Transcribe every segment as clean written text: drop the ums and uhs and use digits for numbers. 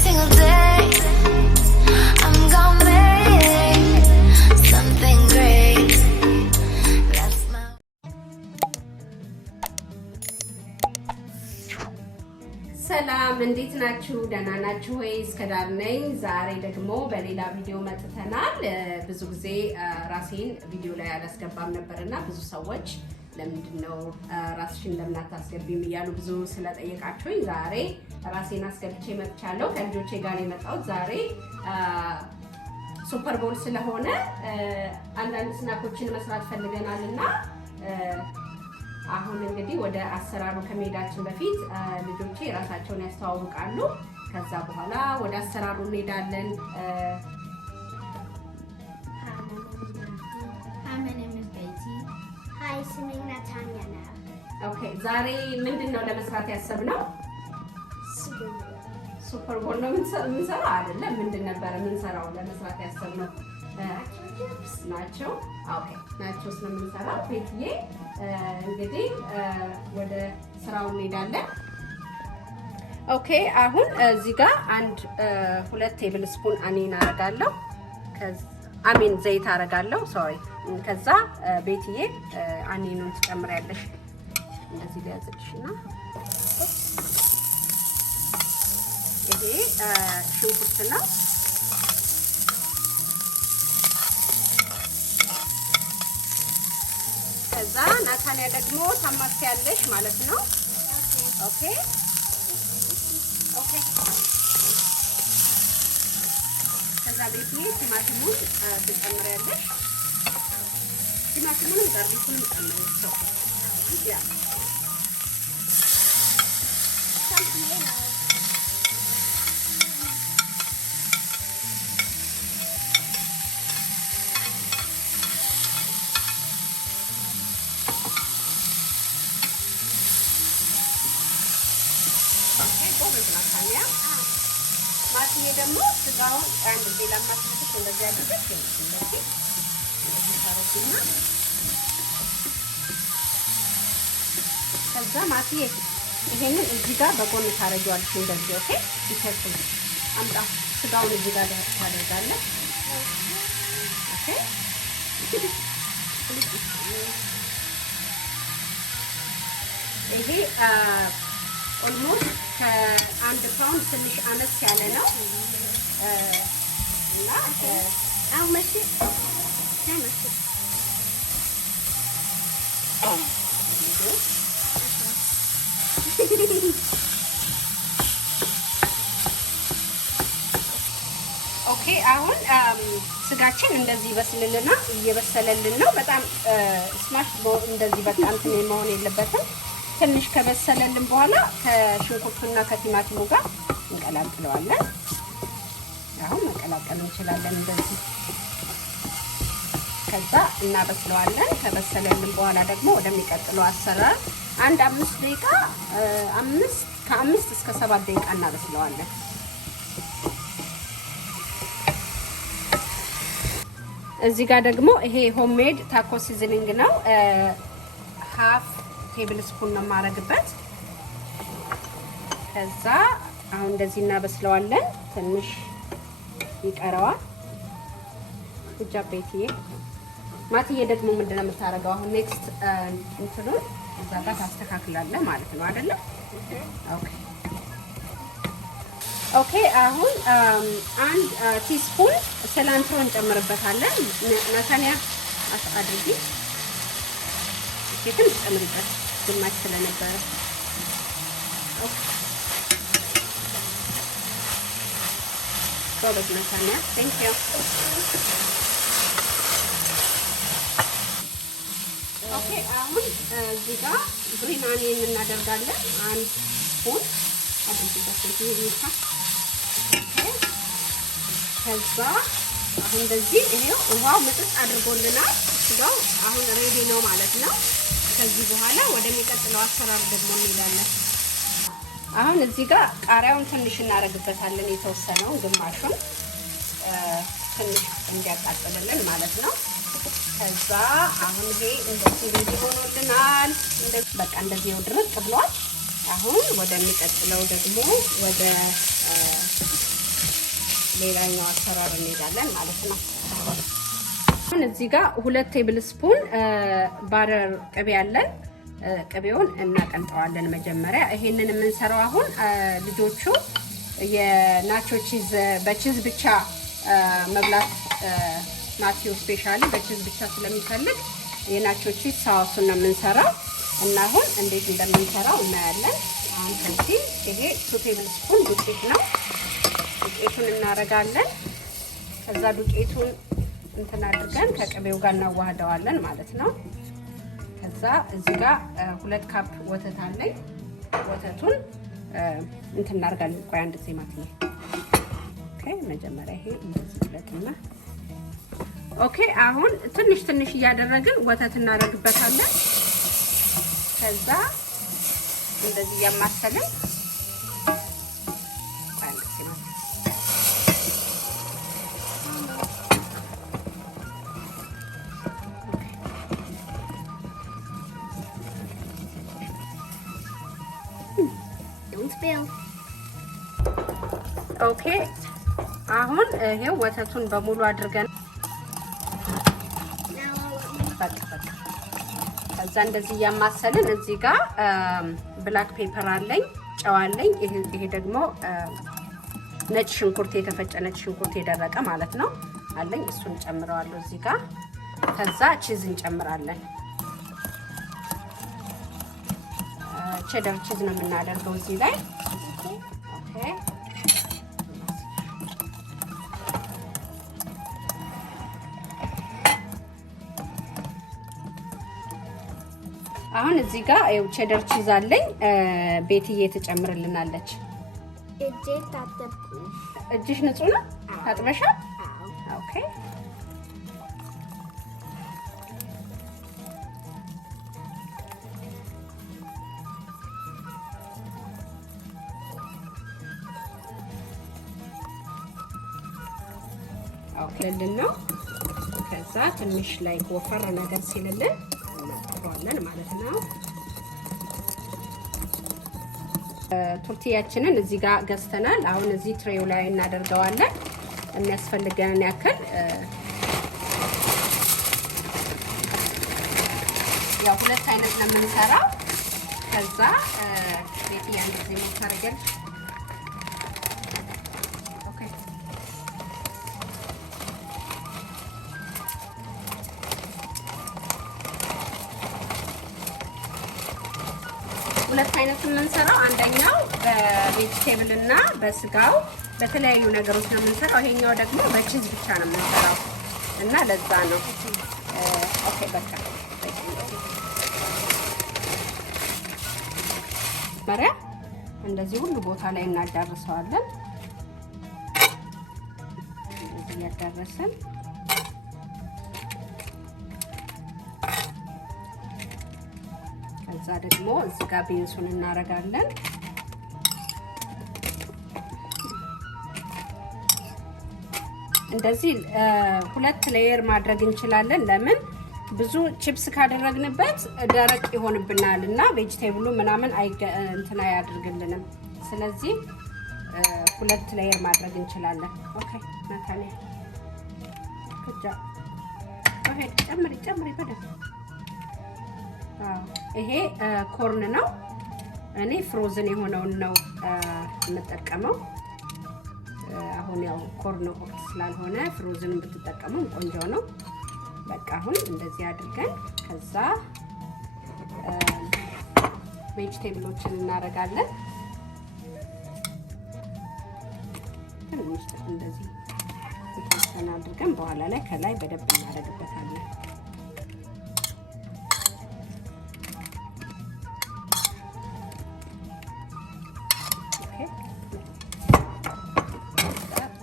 single day. I'm gonna make something great. That's my ሰላም እንዴት ናችሁ? ደህና ናችሁ ወይ? እስከዳር ነኝ። ዛሬ ደግሞ በሌላ ቪዲዮ መጥተናል። ብዙ ጊዜ ራሴን ቪዲዮ ላይ አላስገባም ነበርና ብዙ ሰዎች ለምንድነው ራስሽን ለምን አታስገቢም እያሉ ብዙ ስለጠየቃችሁኝ ዛሬ ራሴን አስገብቼ መጥቻለሁ። ከልጆቼ ጋር የመጣሁት ዛሬ ሱፐር ቦል ስለሆነ አንዳንድ ስናኮችን መስራት ፈልገናልና አሁን እንግዲህ ወደ አሰራሩ ከመሄዳችን በፊት ልጆቼ ራሳቸውን ያስተዋውቃሉ። ከዛ በኋላ ወደ አሰራሩ እንሄዳለን። ኦኬ ዛሬ ምንድነው ለመስራት ያሰብነው? ሱፐር ቦል ነው የምንሰራው አይደለም? ምንድን ነበር የምንሰራው ለመስራት ያሰብነው? ናቸው። ኦኬ ናቾስ ነው የምንሰራው። ቤትዬ እንግዲህ ወደ ስራው እንሄዳለን። ኦኬ አሁን እዚህ ጋር አንድ 2 ቴብል ስፑን አኔን አረጋለሁ። አሜን ዘይት አረጋለሁ። ሶሪ። ከዛ ቤትዬ አኔኑን ትጨምሪያለሽ። እንደዚህ ሊያዝልሽና ይሄ ሽንኩርት ነው። ከዛ ናታንያ ደግሞ ታማስያለሽ ማለት ነው። ኦኬ ኦኬ። ከዛ ቤትዬ ቲማቲሙን ትጨምሪያለሽ። ቲማቲሙን ጋርሊኩን ጨምሪያለሽ። ያ ማጥዬ ደግሞ ስጋውን አንድ ሌላ ማጥፋት እንደዚህ አድርገሽ እንደዚህ ታረጊና ከዛ ማጥዬ ይሄንን እዚህ ጋር በጎን ታረጊዋለሽ እንደዚህ። ኦኬ ይከተል አምጣ ስጋውን እዚህ ጋር ታደርጋለሽ። ኦኬ ይሄ ኦልሞስት ከአንድ ፓውንድ ትንሽ አነስ ያለ ነው እና አሁን መቼ ኦኬ አሁን ስጋችን እንደዚህ ይበስልልና እየበሰለልን ነው። በጣም ስማሽ እንደዚህ በቃ እንትን መሆን የለበትም። ትንሽ ከበሰለልን በኋላ ከሽንኩርቱና ከቲማቲሙ ጋር እንቀላቅለዋለን። አሁን መቀላቀል እንችላለን እንደዚህ። ከዛ እናበስለዋለን። ከበሰለልን በኋላ ደግሞ ወደሚቀጥለው አሰራር አንድ 5 ደቂቃ ከ5 እስከ 7 ደቂቃ እናበስለዋለን። እዚህ ጋር ደግሞ ይሄ ሆምሜድ ታኮ ሲዝኒንግ ነው። ሃፍ ቴብል ስፑን ነው የማረግበት። ከዛ አሁን እንደዚህ እናበስለዋለን። ትንሽ ይቀረዋል። እጃ ቤትዬ ማትዬ ደግሞ ምንድነው የምታረገው? አሁን ኔክስት እንትኑን እዛ ጋር ታስተካክላለህ ማለት ነው አይደለ? ኦኬ ኦኬ። አሁን አንድ ቲስፑን ሰላንትሮ እንጨምርበታለን። ናታንያ አድርጊ ትንሽ ጨምሪበት ግማሽ ስለነበረ። ኦኬ ጎበዝ ናታንያ ቴንክ ዩ። ኦኬ አሁን እዚህ ጋር ግሪን አኒየን እናደርጋለን። አንድ ስፑን አድርጊበት ይሄ። ኦኬ ከዛ አሁን እንደዚህ ይሄው ውሃው ምጥጥ አድርጎልናል። ስጋው አሁን ሬዲ ነው ማለት ነው። ከዚህ በኋላ ወደሚቀጥለው አሰራር ደግሞ እንሄዳለን። አሁን እዚህ ጋር ቃሪያውን ትንሽ እናደርግበታለን። የተወሰነው ግማሹን ትንሽ እንዲያቃጥልልን ማለት ነው። ከዛ አሁን ይሄ እንደዚህ ሬዲ ሆኖልናል። በቃ እንደዚህ ድርቅ ብሏል። አሁን ወደሚቀጥለው ደግሞ ወደ ሌላኛው አሰራር እንሄዳለን ማለት ነው። አሁን እዚህ ጋር 2 ቴብል ስፑን ባረር ቅቤ አለን። ቅቤውን እናቀልጠዋለን መጀመሪያ። ይሄንን የምንሰራው አሁን ልጆቹ የናቾ ቺዝ በቺዝ ብቻ መብላት ማቲው ስፔሻሊ በቺዝ ብቻ ስለሚፈልግ የናቾ ቺዝ ሳውሱን ነው የምንሰራው እና አሁን እንዴት እንደምንሰራው እናያለን። አሁን ከዚህ ይሄ 2 ቴብል ስፑን ዱቄት ነው። ዱቄቱን እናረጋለን። ከዛ ዱቄቱን እንትን አድርገን ከቅቤው ጋር እናዋህደዋለን ማለት ነው። ከዛ እዚህ ጋር 2 ካፕ ወተት አለኝ። ወተቱን እንትን እናርጋለን። ቆይ አንድ ጊዜ ማለት ነው። ኦኬ መጀመሪያ ይሄ እንደዚህ ለጥና ኦኬ። አሁን ትንሽ ትንሽ እያደረግን ወተት እናደርግበታለን። ከዛ እንደዚህ ያማሰልን ኦኬ። አሁን ይሄው ወተቱን በሙሉ አድርገን ከዛ እንደዚህ ያማሰልን እዚህ ጋር ብላክ ፔፐር አለኝ፣ ጨው አለኝ። ይሄ ደግሞ ነጭ ሽንኩርት፣ የተፈጨ ነጭ ሽንኩርት የደረቀ ማለት ነው አለኝ። እሱን ጨምረዋለሁ እዚህ ጋር። ከዛ ቺዝ እንጨምራለን። ቼደር ቺዝ ነው የምናደርገው እዚህ ላይ። ኦኬ አሁን እዚህ ጋር ያው ቼደር ቺዝ አለኝ። ቤትዬ ትጨምርልናለች። እጅሽ ንጹህ ነው? ታጥበሻል? ኦኬ ኦኬልን ነው። ከዛ ትንሽ ላይ ወፈር ነገር ሲልልን እናጥበዋለን ማለት ነው። ቶርቲያችንን እዚህ ጋር ገዝተናል። አሁን እዚህ ትሬው ላይ እናደርገዋለን የሚያስፈልገንን ያክል። ያው 2 አይነት ነው የምንሰራው። ከዛ ቤት ያን ጊዜ ሞከረገል ሁለት አይነት የምንሰራው አንደኛው በቬጂቴብል እና በስጋው በተለያዩ ነገሮች ነው የምንሰራው። ይሄኛው ደግሞ በቺዝ ብቻ ነው የምንሰራው እና ለዛ ነው። ኦኬ በቃ መሪያ እንደዚህ ሁሉ ቦታ ላይ እናዳርሰዋለን። እንደዚህ ያዳረሰን ከዛ ደግሞ እዚህ ጋር ቢንሱን እናረጋለን። እንደዚህ 2 ሌየር ማድረግ እንችላለን። ለምን ብዙ ቺፕስ ካደረግንበት ደረቅ ይሆንብናል እና ቬጂቴብሉ ምናምን እንትና ያድርግልንም። ስለዚህ 2 ሌየር ማድረግ እንችላለን። ኦኬ ናታኒያ ከጃ ኦኬ ጨምሪ በደንብ። ይሄ ኮርን ነው። እኔ ፍሮዝን የሆነውን ነው የምጠቀመው። አሁን ያው ኮርን ወቅት ስላልሆነ ፍሮዝን ብትጠቀሙ ቆንጆ ነው። በቃ አሁን እንደዚህ አድርገን ከዛ ቬጂቴብሎችን እናደርጋለን። ትንሽ እንደዚህ የተወሰነ አድርገን በኋላ ላይ ከላይ በደንብ እናደርግበታለን።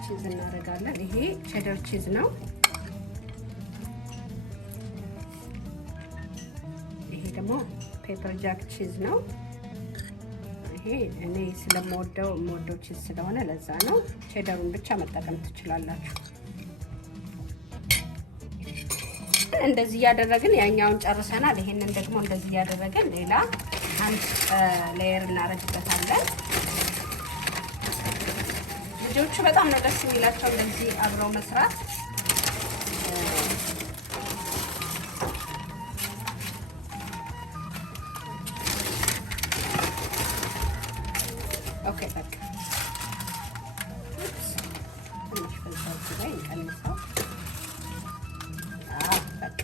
ቺዝ እናደርጋለን። ይሄ ቼደር ቺዝ ነው። ይሄ ደግሞ ፔፐር ጃክ ቺዝ ነው። ይሄ እኔ ስለምወደው ቺዝ ስለሆነ ለዛ ነው። ቼደሩን ብቻ መጠቀም ትችላላችሁ። እንደዚህ ያደረግን ያኛውን ጨርሰናል። ይሄንን ደግሞ እንደዚህ ያደረግን ሌላ አንድ ሌየር እናደርግበታለን። ልጆቹ በጣም ነው ደስ የሚላቸው እንደዚህ አብረው መስራት። ኦኬ በቃ ትንሽ ፈሳሽ ላይ እንቀንሰው። በቃ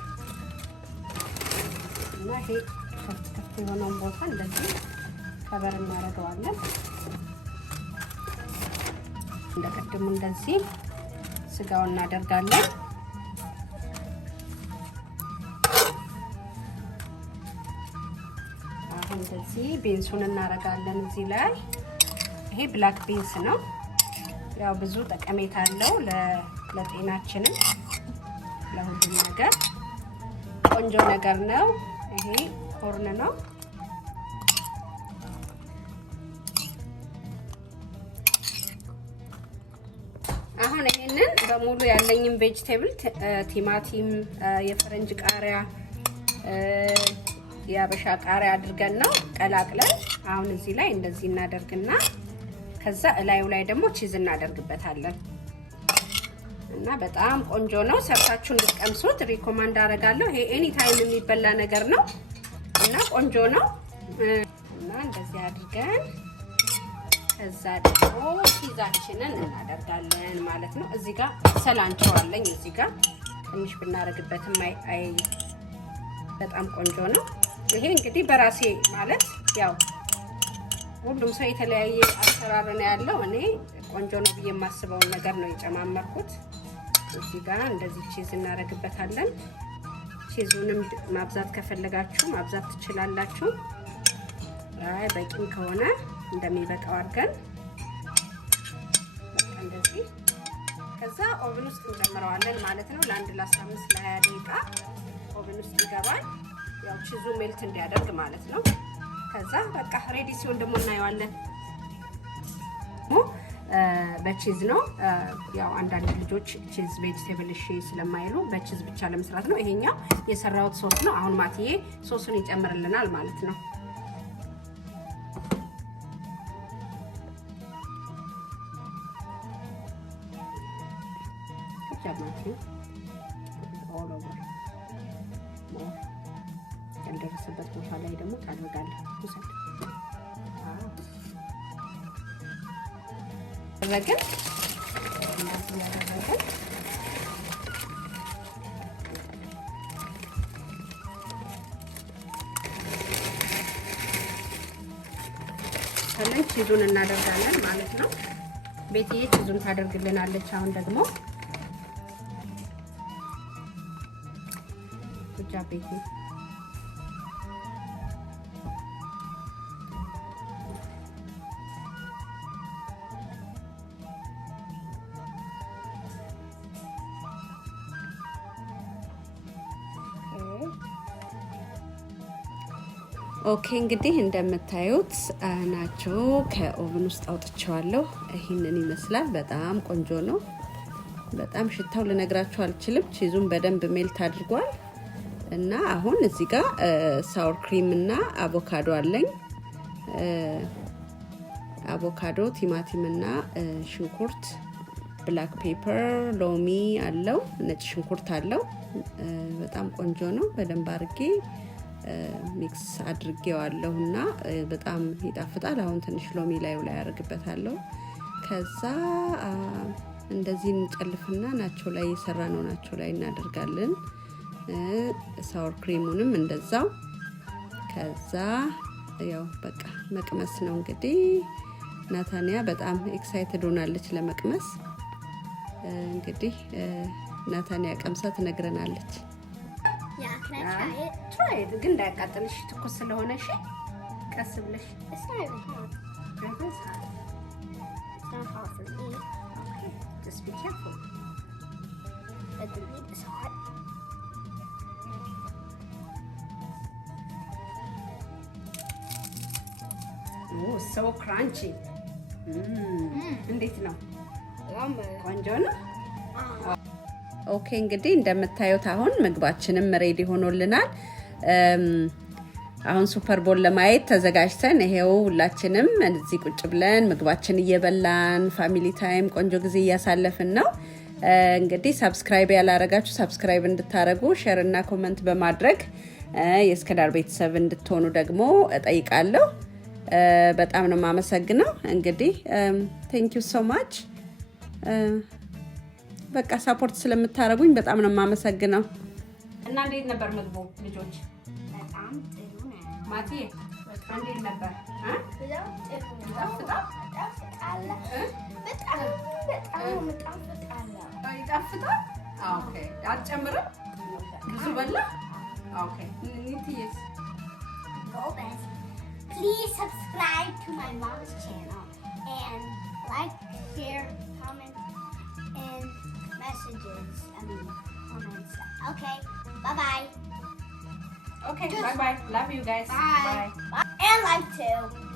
እና ይሄ ከፍት የሆነውን ቦታ እንደዚህ ከበር እናደርገዋለን። እንደቀድሙ እንደዚህ ስጋውን እናደርጋለን። አሁን እንደዚህ ቢንሱን እናደርጋለን እዚህ ላይ። ይሄ ብላክ ቢንስ ነው። ያው ብዙ ጠቀሜታ አለው ለጤናችንም ለሁሉም ነገር ቆንጆ ነገር ነው። ይሄ ኮርን ነው። አሁን ይሄንን በሙሉ ያለኝን ቬጂቴብል ቲማቲም፣ የፈረንጅ ቃሪያ፣ የአበሻ ቃሪያ አድርገን ነው ቀላቅለን አሁን እዚህ ላይ እንደዚህ እናደርግና ከዛ እላዩ ላይ ደግሞ ቺዝ እናደርግበታለን እና በጣም ቆንጆ ነው። ሰርታችሁ እንድትቀምሱት ሪኮማንድ አደርጋለሁ። ይሄ ኤኒ ታይም የሚበላ ነገር ነው እና ቆንጆ ነው እና እንደዚህ አድርገን ከዛ ደግሞ ቺዛችንን እናደርጋለን ማለት ነው። እዚህ ጋር ሰላንቸዋለኝ እዚህ ጋር ትንሽ ብናደርግበትም አይ በጣም ቆንጆ ነው። ይሄ እንግዲህ በራሴ ማለት ያው ሁሉም ሰው የተለያየ አሰራር ነው ያለው። እኔ ቆንጆ ነው ብዬ የማስበውን ነገር ነው የጨማመርኩት። እዚህ ጋር እንደዚህ ቺዝ እናደርግበታለን። ቺዙንም ማብዛት ከፈለጋችሁ ማብዛት ትችላላችሁ። አይ በቂም ከሆነ እንደሚበቃው አድርገን በቃ እንደዚህ ከዛ ኦቨን ውስጥ እንጨምረዋለን ማለት ነው። ለ15 ለ20 ደቂቃ ኦቨን ውስጥ ይገባል። ያው ቺዙ ሜልት እንዲያደርግ ማለት ነው። ከዛ በቃ ሬዲ ሲሆን ደግሞ እናየዋለን። በቺዝ ነው ያው አንዳንድ ልጆች ቺዝ ቬጂቴብል እሺ ስለማይሉ በቺዝ ብቻ ለመስራት ነው። ይሄኛው የሰራሁት ሶስ ነው። አሁን ማቲዬ ሶሱን ይጨምርልናል ማለት ነው። ያልደረሰበት ቦታ ላይ ደግሞ ታደርጋለህ። ውሰድ ያደረግን እንደዚህ ያደረግን ከላይ ቺዙን እናደርጋለን ማለት ነው። ቤትዬ ቺዙን ታደርግልናለች። አሁን ደግሞ ብቻ ቤቴ ኦኬ እንግዲህ እንደምታዩት ናቸው ከኦቨን ውስጥ አውጥቼዋለሁ። ይሄንን ይመስላል። በጣም ቆንጆ ነው። በጣም ሽታው ልነግራችሁ አልችልም። ቺዙን በደንብ ሜልት አድርጓል እና አሁን እዚህ ጋር ሳውር ክሪም እና አቮካዶ አለኝ። አቮካዶ፣ ቲማቲም እና ሽንኩርት፣ ብላክ ፔፐር፣ ሎሚ አለው፣ ነጭ ሽንኩርት አለው። በጣም ቆንጆ ነው። በደንብ አድርጌ ሚክስ አድርጌዋለሁና በጣም ይጣፍጣል። አሁን ትንሽ ሎሚ ላይ ያደርግበታለሁ። ከዛ እንደዚህ እንጨልፍና ናቸው ላይ የሰራነው ናቸው ላይ እናደርጋለን። ሳውር ክሪሙንም እንደዛው። ከዛ ያው በቃ መቅመስ ነው እንግዲህ። ናታንያ በጣም ኤክሳይትድ ሆናለች ለመቅመስ። እንግዲህ ናታንያ ቀምሳ ትነግረናለች። ትራይ ግን እንዳያቃጥልሽ ትኩስ ስለሆነ እሺ፣ ቀስ ብለሽ just be careful. Let the meat is hot. Oh, so crunchy. እንዴት ነው? ቆንጆ ነው። ኦኬ እንግዲህ እንደምታዩት አሁን ምግባችንም ሬዲ ሆኖልናል። አሁን ሱፐር ቦል ለማየት ተዘጋጅተን ይሄው ሁላችንም እዚህ ቁጭ ብለን ምግባችን እየበላን ፋሚሊ ታይም ቆንጆ ጊዜ እያሳለፍን ነው። እንግዲህ ሰብስክራይብ ያላረጋችሁ ሰብስክራይብ እንድታረጉ ሼር እና ኮሜንት በማድረግ የእስከዳር ቤተሰብ እንድትሆኑ ደግሞ እጠይቃለሁ። በጣም ነው የማመሰግነው። እንግዲህ ቴንክ ዩ ሶ ማች በቃ ሰፖርት ስለምታረጉኝ በጣም ነው የማመሰግነው። እና እንዴት ነበር ምግቡ ልጆች? በጣም ጥሩ ነው። ማቲ እንዴት ነበር? ይጣፍጣል። ኦኬ አትጨምርም? ብዙ በላ? ኦኬ ኒቲስ Please subscribe to my mom's channel and like, share, comment, and messages. Comments. Okay, bye-bye. Okay, bye-bye. Love you guys. Bye. Bye. And like too.